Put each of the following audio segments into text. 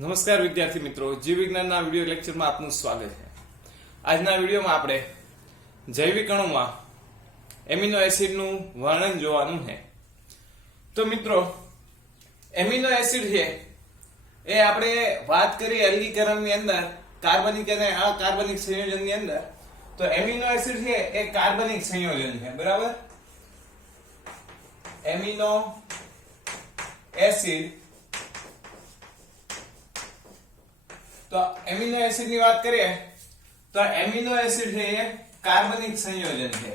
નમસ્કાર વિદ્યાર્થી મિત્રો, જીવ વિજ્ઞાનના વિડિયો લેક્ચરમાં આપનું સ્વાગત છે। આજના વિડિયોમાં આપણે જૈવિક અણુમાં એમિનો એસિડનું વર્ણન જોવાનું છે। તો મિત્રો, એમિનો એસિડ છે એ આપણે વાત કરી અલગીકરણની અંદર કાર્બનિક અને અકાર્બનિક સંયોજનની અંદર। તો એમિનો એસિડ છે એ કાર્બનિક સંયોજન છે, બરાબર। એમિનો એસિડ, तो एमिनो एसिड की बात करें तो एमिनो एसिड है ये कार्बनिक संयोजन है।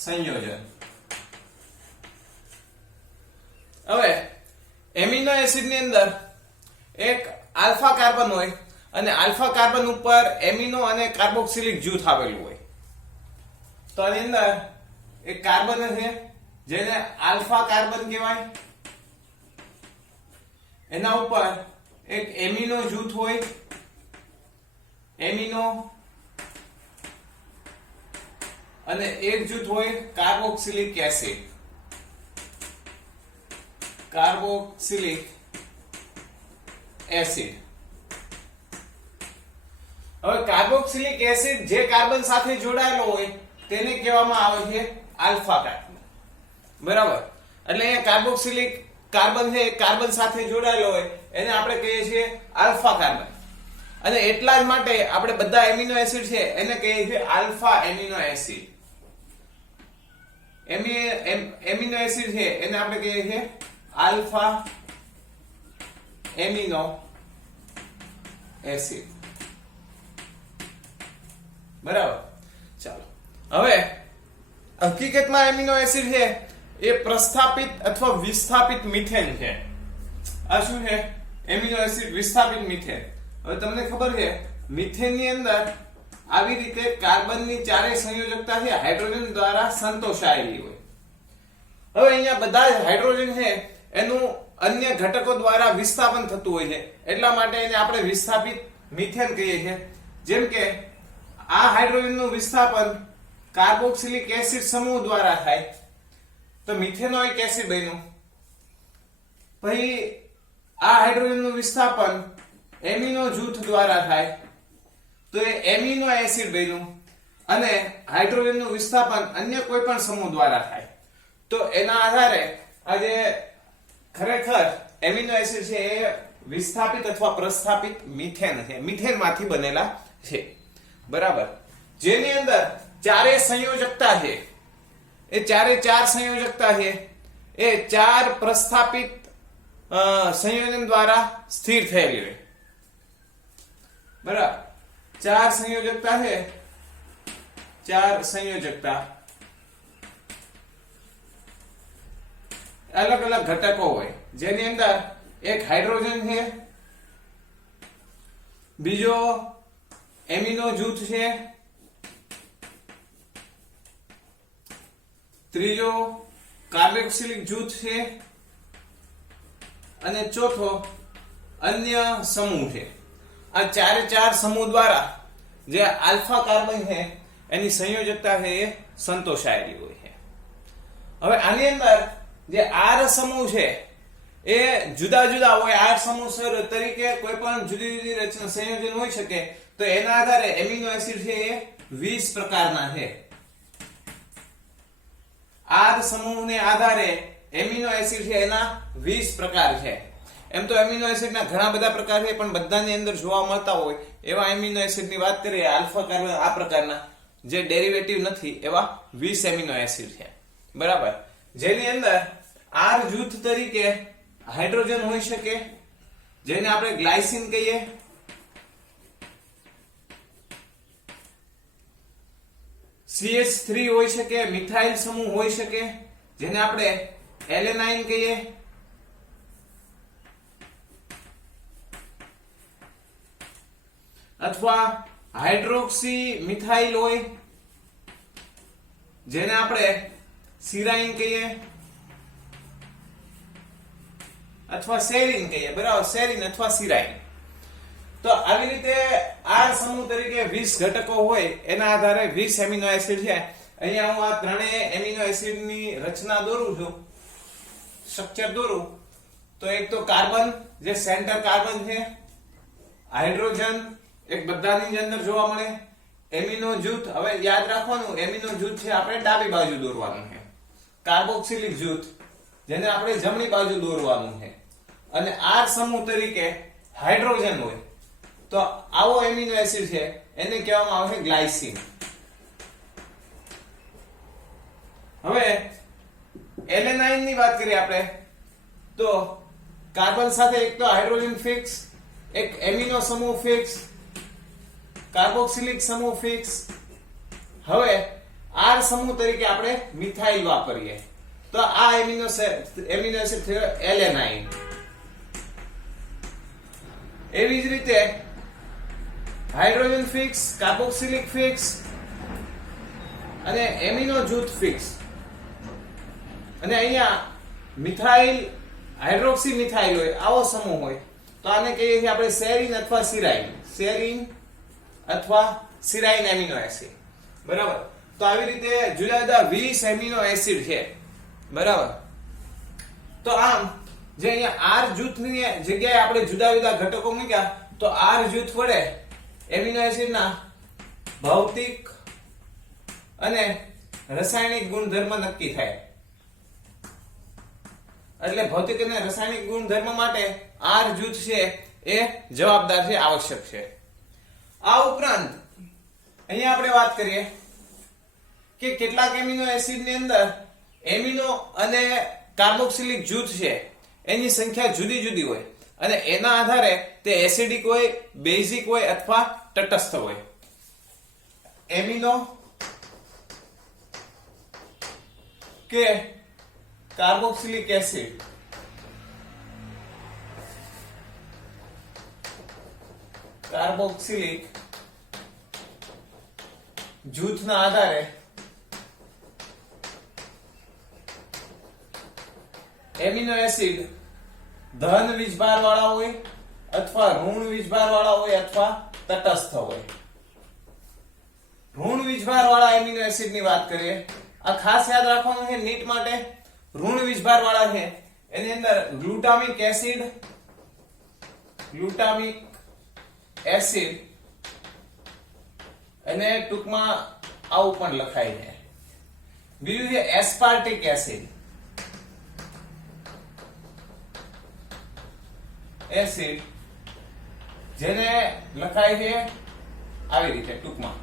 संयोजन હવે એમિનો એસિડ ની અંદર એક આલ્ફા કાર્બન હોય અને આલ્ફા કાર્બન ઉપર એમિનો અને કાર્બોક્સિલિક જૂથ આવેલું હોય। તો આની અંદર એક કાર્બન છે જેને આલ્ફા કાર્બન કહેવાય, એના ઉપર એક એમિનો જૂથ હોય, એમિનો, અને એક જૂથ હોય કાર્બોક્સિલિક એસિડ, કાર્બોક્સિલિક એસિડ। હવે કાર્બોક્સિલિક એસિડ જે કાર્બન સાથે જોડાયેલો હોય તેને કહેવામાં આવે છે આલ્ફા કાર્બન, બરાબર। એટલે અહીંયા કાર્બોક્સિલિક કાર્બન છે કાર્બન સાથે જોડાયેલો હોય એને આપણે કહીએ છીએ આલ્ફા કાર્બન, અને એટલા જ માટે આપણે બધા એમિનો એસિડ છે એને કહીએ છીએ alpha amino acid. Amino acid છે એને આપણે કહીએ છીએ આલ્ફા એમિનો એસિડ, બરાબર। ચાલો, હવે હકીકતમાં એમિનો એસિડ છે એ પ્રસ્થાપિત અથવા વિસ્થાપિત મિથેન છે। આ શું છે? એમિનો એસિડ વિસ્થાપિત મિથેન। હવે તમને ખબર છે મિથેન ની અંદર આવી રીતે કાર્બનની ચારેય સંયોજકતા છે હાઇડ્રોજન દ્વારા સંતોષાયેલી હોય। હવે અહીંયા બધા જ હાઇડ્રોજન છે એનું અન્ય ઘટકો દ્વારા વિસ્થાપન થતું હોય છે, એટલા માટે એને આપણે વિસ્થાપિત મિથેન કહીએ છીએ। જેમ કે આ હાઇડ્રોજનનું વિસ્થાપન કાર્બોક્સિલિક એસિડ સમૂહ દ્વારા થાય તો મિથેનોઇક એસિડ બન્યું। પછી આ હાઇડ્રોજનનું વિસ્થાપન એમિનો જૂથ દ્વારા થાય તો એ એમિનો એસિડ બન્યું, અને હાઇડ્રોજનનું વિસ્થાપન અન્ય કોઈ પણ સમૂહ દ્વારા થાય તો એના આધારે આ જે ખરેખર એમિનો એસિડ છે એ વિસ્થાપિત અથવા પ્રસ્થાપિત મિથેન છે, મિથેનમાંથી બનેલા છે, બરાબર। જેની અંદર ચારે સંયોજકતા છે એ ચારે ચાર સંયોજકતા છે એ ચાર પ્રસ્થાપિત સંયોજન દ્વારા સ્થિર થયેલી હોય, બરાબર। ચાર સંયોજકતા છે, ચાર સંયોજકતા અલગ અલગ ઘટકો હોય, જેની અંદર એક હાઇડ્રોજન છે, બીજો એમિનો જૂથ છે, ત્રીજો કાર્બોક્સિલિક જૂથ છે, અને ચોથો અન્ય સમૂહ છે। આ ચારે ચાર સમૂહ દ્વારા જે આલ્ફા કાર્બન છે એની સંયોજકતા છે એ સંતોષાયેલી હોય છે। હવે આની અંદર જે આર સમૂહ છે એ જુદા જુદા હોય। આર સમૂહ તરીકે કોઈ પણ જુદી જુદી રચના સંયોજન હોઈ શકે, તો એના આધારે એમિનો એસિડ છે એ 20 પ્રકારના છે। આર સમૂહને આધારે એમિનો એસિડ છે એના 20 પ્રકાર છે। એમ તો એમિનો એસિડના ઘણા બધા પ્રકાર છે, પણ બધાની અંદર જોવા મળતા હોય એવા એમિનો એસિડની વાત કરીએ આલ્ફા કાર્બન આ પ્રકારના જે ડેરિવેટિવ નથી એવા 20 એમિનો એસિડ છે, બરાબર। જેની અંદર આર જૂથ તરીકે હાઇડ્રોજન હોઈ શકે જેને આપણે ગ્લાયસિન કહીએ, CH3 હોઈ શકે, મિથાઇલ સમૂહ હોઈ શકે જેને આપણે એલેનાઇન કહીએ, અથવા હાઇડ્રોક્સી મિથાઇલ હોય જેને આપણે સિરાઇન કહીએ, અથવા સેરીન કહીએ, બરાબર। સેરીન અથવા સિરાઇન। તો આવી રીતે આર સમૂહ તરીકે 20 ઘટકો હોય એના આધારે 20 એમિનો એસિડ છે। અહીંયા હું આ ત્રણેય એમિનો એસિડની રચના દોરું છું। સ્ટ્રક્ચર દોરું તો એક તો કાર્બન જે સેન્ટર કાર્બન છે, હાઇડ્રોજન એક બધાની અંદર જોવા મળે, એમિનો જૂથ, હવે યાદ રાખવાનું એમિનો જૂથ છે આપણે ડાબી બાજુ દોરવાનું છે, કાર્બોક્સિલિક જૂથ જેને આપણે જમણી બાજુ દોરવાનું છે, અને R સમૂહ તરીકે હાઇડ્રોજન હોય તો આવો એમિનો એસિડ છે એને કહેવામાં આવે છે ગ્લાયસીન. હવે એલેનાઇન ની વાત કરીએ આપણે તો કાર્બન સાથે એક તો હાઇડ્રોજન ફિક્સ, એક એમિનો સમૂહ ફિક્સ, કાર્બોક્સિલિક સમૂહ ફિક્સ. હવે R સમૂહ તરીકે આપણે મિથાઇલ વાપરીએ તો આ એમિનો એસિડ થયો એલેનાઇન. એવી જ રીતે હાઇડ્રોજન ફિક્સ, કાર્બોક્સિલિક ફિક્સ અને એમિનો જૂથ ફિક્સ. અને અહીંયા મિથાઇલ હાઇડ્રોક્સી મિથાઇલ હોય આવો સમૂહ હોય તો આને કહીએ છીએ આપણે સેરીન અથવા સિરાઇન, સેરીન અથવા સિરાઇન એમિનો એસિડ. બરાબર. તો આવી રીતે જુદા જુદા 20 એમિનો એસિડ છે. બરાબર. તો આમ જે અહીંયા R જૂથની જગ્યાએ આપણે જુદા જુદા ઘટકો મૂક્યા તો R જૂથ વડે એમિનો એસિડના ભૌતિક અને રાસાયણિક ગુણધર્મ નક્કી થાય. એટલે ભૌતિક અને રાસાયણિક ગુણધર્મ માટે R જૂથ છે એ જવાબદાર છે, આવશ્યક છે. આ ઉપરાંત અહીંયા આપણે વાત કરીએ કે કેટલાક એમિનો એસિડ ની અંદર એમિનો અને કાર્બોક્સિલિક જૂથ છે એની સંખ્યા જુદી જુદી હોય અને એના આધારે તે એસિડિક હોય, બેઝિક હોય અથવા તટસ્થ હોય. એમિનો કે કાર્બોક્સિલિક એસિડ કાર્બોક્સિલિક જૂથના આધારે એમિનો એસિડ ધન વીજભાર વાળા હોય અથવા ઋણ વીજભાર વાળા હોય અથવા તટસ્થ હોય. ઋણ વીજભાર વાળા એમિનો એસિડ ની વાત કરીએ, આ ખાસ યાદ રાખવાનું છે નીટ માટે. ઋણ વીજભાર વાળા છે એની અંદર ગ્લુટામિક એસિડ અને ટૂંકમાં આવું પણ લખાય છે. બીજું છે એસ્પાર્ટિક એસિડ જેને લખાય છે આવી રીતે ટૂંકમાં.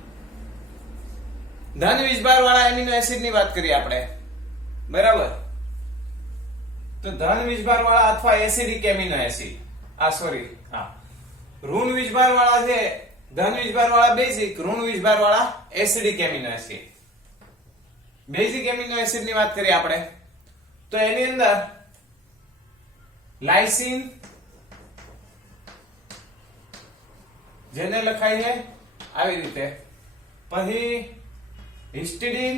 ધન વીજભાર વાળા એમિનો એસિડ ની વાત કરીએ આપણે. બરાબર. તો ધન વીજભાર વાળા અથવા એસિડિક એમિનો એસિડ, ઋણ વીજભાર વાળા છે, ધન વીજભાર વાળા બેઝિક, ઋણ વીજભાર વાળા acidic amino acid. Basic amino acid ની વાત કરીએ આપણે તો એની અંદર લાઇસિન જેને લખાય છે આવી રીતે, પછી હિસ્ટિડીન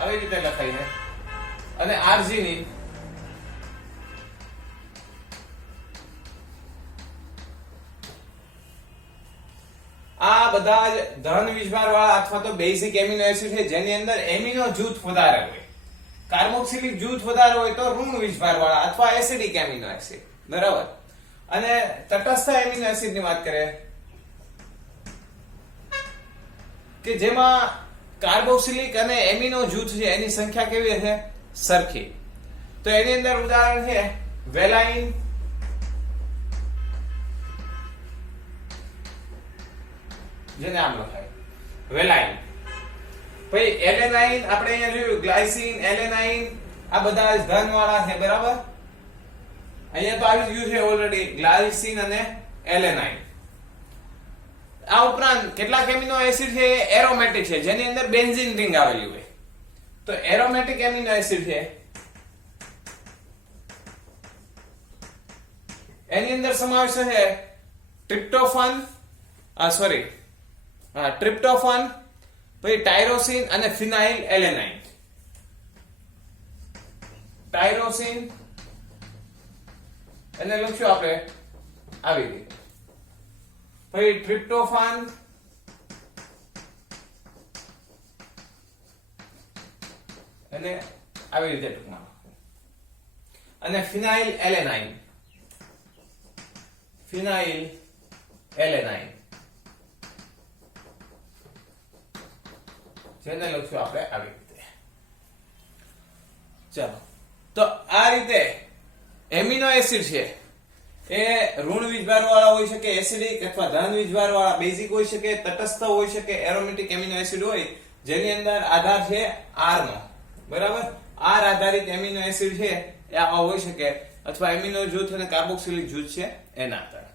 આવી રીતે લખાય છે, અને આર્જિનિન. આ બધા જ ધન વીજભાર વાળા અથવા તો બેઝિક એમિનો એસિડ છે જેની અંદર એમિનો જૂથ વધારે હોય. કાર્બોક્સિલિક જૂથ વધારે હોય તો ઋણ વીજભાર વાળા અથવા એસિડિક એમિનો એસિડ. બરાબર. અને તટસ્થ એમિનો એસિડ ની વાત કરીએ કે જેમાં કાર્બોક્સિલિક અને એમિનો જૂથ છે એની સંખ્યા કેવી છે? સરખી. તો એની અંદર ઉદાહરણ છે વેલાઇન, જેને આમ લખાય વેલાઇન. પછી એલેનાઇન આપણે અહીંયા જોયું, ગ્લાયસીન, એલેનાઇન આ બધા જ ધન વાળા છે. બરાબર. અહીંયા તો આવી ગયું છે ઓલરેડી ગ્લાયસીન અને એલેનાઇન. આ ઉપરાંત કેટલાક એમિનો એસિડ છે એરોમેટિક છે જેની અંદર બેન્ઝીન રિંગ આવેલી હોય. તો એરોમેટિક એમિનો એસિડ છે એની અંદર સમાવેશ છે ટ્રિપ્ટોફાન, પછી ટાયરોસિન અને ફિનાઇલ એલેનાઇન. ટાયરોસિન એને લખ્યું આપણે આવી રીતે, પછી ટ્રિપ્ટોફાન અને આવી રીતે ટૂંકમાં અને ફિનાઇલ એલેનાઇન જેને લખશું આપણે આવી રીતે. ચાલો, તો આ રીતે એમિનો એસિડ છે એ ઋણ વીજભાર વાળા હોઈ શકે, એસિડિક અથવા ધન વીજભાર વાળા બેઝિક હોઈ શકે, તટસ્થ હોઈ શકે, એરોમેટિક એમિનો એસિડ હોય જેની અંદર આધાર છે R નો, બરાબર. R આધારિત એમિનો એસિડ છે એ આવા હોઈ શકે, અથવા એમિનો જૂથ અને કાર્બોક્સિલિક જૂથ છે એના આધારે.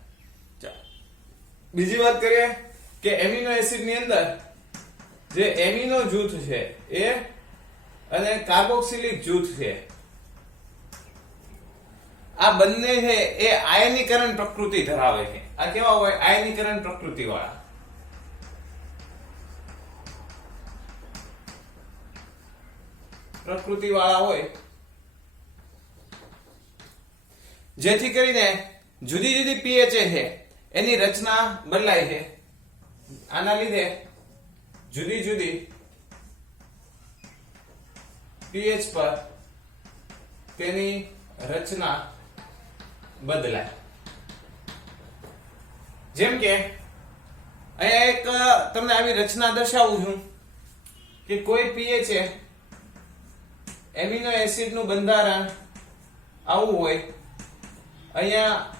ચાલો, બીજી વાત કરીએ કે એમિનો એસિડ ની અંદર જે એમિનો જૂથ છે એ અને કાર્બોક્સિલિક જૂથ છે આ બંને છે એ આયનીકરણ પ્રકૃતિ ધરાવે છે. આ કેવા હોય? આયનીકરણ પ્રકૃતિ વાળા. હોય જેથી કરીને જુદી જુદી પીએચ છે એની રચના બદલાય છે. આના લીધે જુદી જુદી પીએચ પર તેની રચના બદલાય. જેમ કે અહીંયા એક તમને આવી રચના દર્શાવું છું કે કોઈ પીએચ એમિનો એસિડ નું બંધારણ આવું હોય, અહીંયા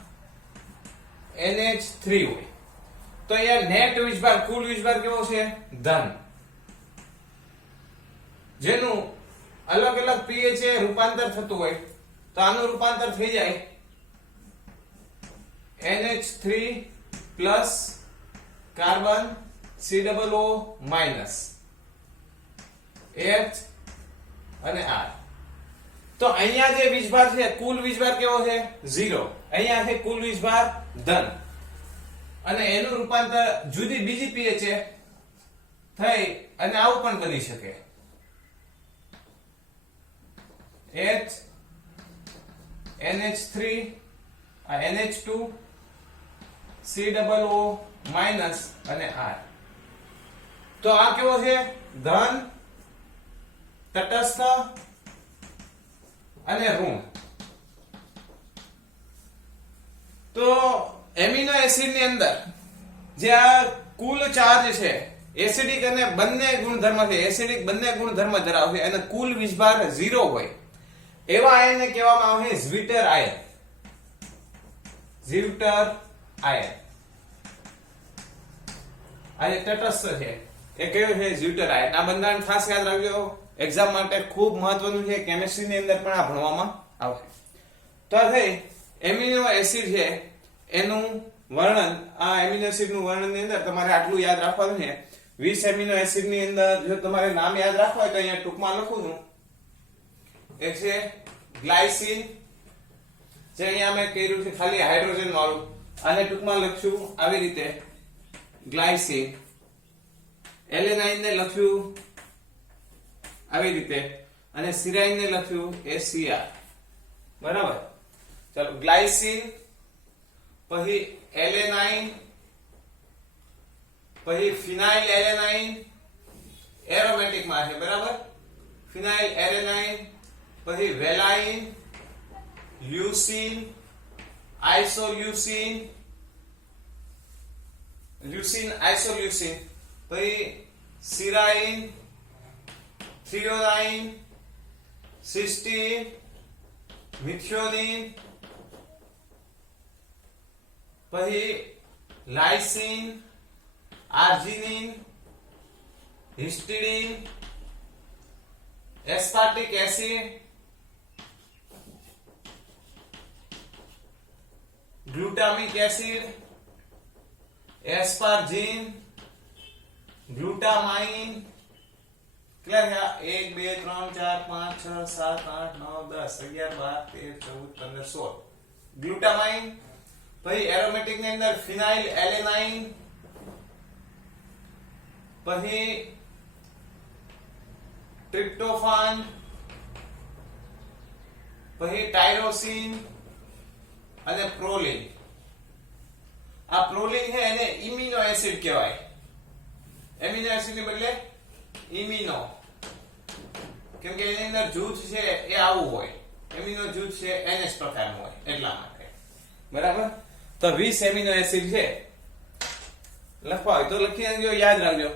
NH3 હોય, તો અહીંયા નેટ વીજભાર, કુલ વીજભાર કેવો છે? ધન. જેનું અલગ અલગ પીએચ રૂપાંતર થતું હોય તો આનું રૂપાંતર થઈ જાય NH3 plus carbon COO minus H અને R. તો અહીંયા જે વીજભાર છે કુલ વીજભાર કેવો છે? 0. અહીંયા છે કુલ વીજભાર ધન, અને એનું રૂપાંતર જુદી બીજી પીએચ થઈ અને આવું પણ બની શકે H NH3 આ NH2 COO માઇનસ અને R. તો આ કેવો છે? ધન, તટસ્થ અને ઋણ. તો એમિનો એસિડ ની અંદર જે આ કુલ ચાર્જ છે એસિડિક અને બંને ગુણધર્મ છે, એસિડિક બંને ગુણધર્મ ધરાવે અને કુલ વીજભાર 0 હોય એવા આયનને કહેવામાં આવે છે ઝ્વિટર આયન. આ જે તટસ્થ છે એ કયો છે? Zwitter ion. આ બંધારણ ખાસ યાદ રાખજો, એક્ઝામ માટે ખૂબ મહત્વનું છે. કેમિસ્ટ્રી ની અંદર પણ આ ભણવામાં આવશે. તો આ થઈ એમિનો એસિડ છે એનું વર્ણન. આ એમિનો એસિડ નું વર્ણન ની અંદર તમારે આટલું યાદ રાખવાનું છે. 20 એમિનો એસિડ ની અંદર જો તમારે નામ યાદ રાખવા હોય તો અહીંયા ટૂંકમાં લખું છું. એક છે ગ્લાયસીન, જે અહીંયા મેં કર્યું છે ખાલી હાઇડ્રોજન વાળું, આને ટૂંકમાં લખશું આવી રીતે ગ્લાયસીન. એલેનાઇન ને લખ્યું આવી રીતે, અને સિરાઇન ને લખ્યું ACR. બરાબર. ચાલો, ગ્લાયસીન, પછી એલેનાઇન, પછી ફિનાઇલ એલેનાઇન, એરોમેટિક માં છે. બરાબર. ફિનાઇલ એલેનાઇન, પછી વેલાઇન, લ્યુસીન, આઇસોલ્યુસીન, આઇસોલ્યુસીન, પછી સિરાઇન, થ્રીઓનાઇન, સિસ્ટીન, મિથિયોનિન, પછી લાઇસીન, arginine, હિસ્ટિડીન, aspartic acid, glutamic acid, એસ્પાર્જિન, glutamine. કેટલા થયા? 1 2 3 4 5 6 7 8 9 10 11 12 13 14 15 16 ગ્લુટામાઇન. પછી એરોમેટિક ની અંદર ફિનાઇલ એલેનાઇન, પછી ટ્રિપ્ટોફાન, પછી ટાયરોસિન અને પ્રોલિન. આ પ્રોલિન છે એને ઇમિનો એસિડ કહેવાય. એમિનો એસિડ ને બદલે ઇમિનો કેમ કે એની અંદર જૂથ છે એ આવું હોય, એમિનો જૂથ છે NH પ્રકારનું હોય એટલા માટે, બરાબર. તો 20 એમિનો એસિડ છે, લખવા હોય તો લખી નાખજો, યાદ રાખજો.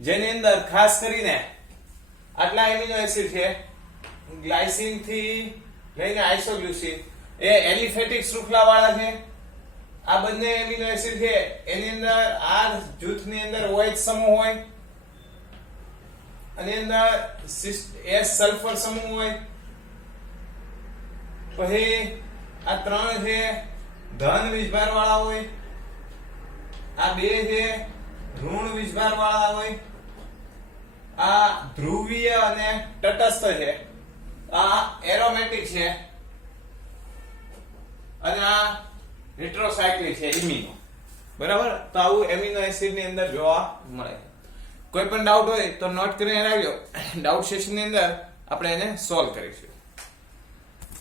જેની અંદર ખાસ કરીને આટલા એમિનો એસિડ છે, ગ્લાયસિન થી લઈને આઇસોગ્લુસિન, એ એલિફેટિક શૃંખલા વાળા છે. આ બંને એમિનો એસિડ છે એની અંદર આ જૂથની અંદર OH સમૂહ હોય, આની અંદર S સલ્ફર સમૂહ હોય. પછી આ 3 છે ધન વીજભાર વાળા હોય, આ 2 છે ઋણ વીજભાર વાળા હોય, આ ધ્રુવીય અને તટસ્થ છે, આ એરોમેટિક છે, અને આ હેટેરોસાયક્લિક છે ઇમિનો, બરાબર. તો આવું એમિનો એસિડ ની અંદર જોવા મળે. કોઈ પણ ડાઉટ હોય તો નોટ કરીને રાખજો, ડાઉટ સેશન ની અંદર આપણે એને સોલ્વ કરીશું.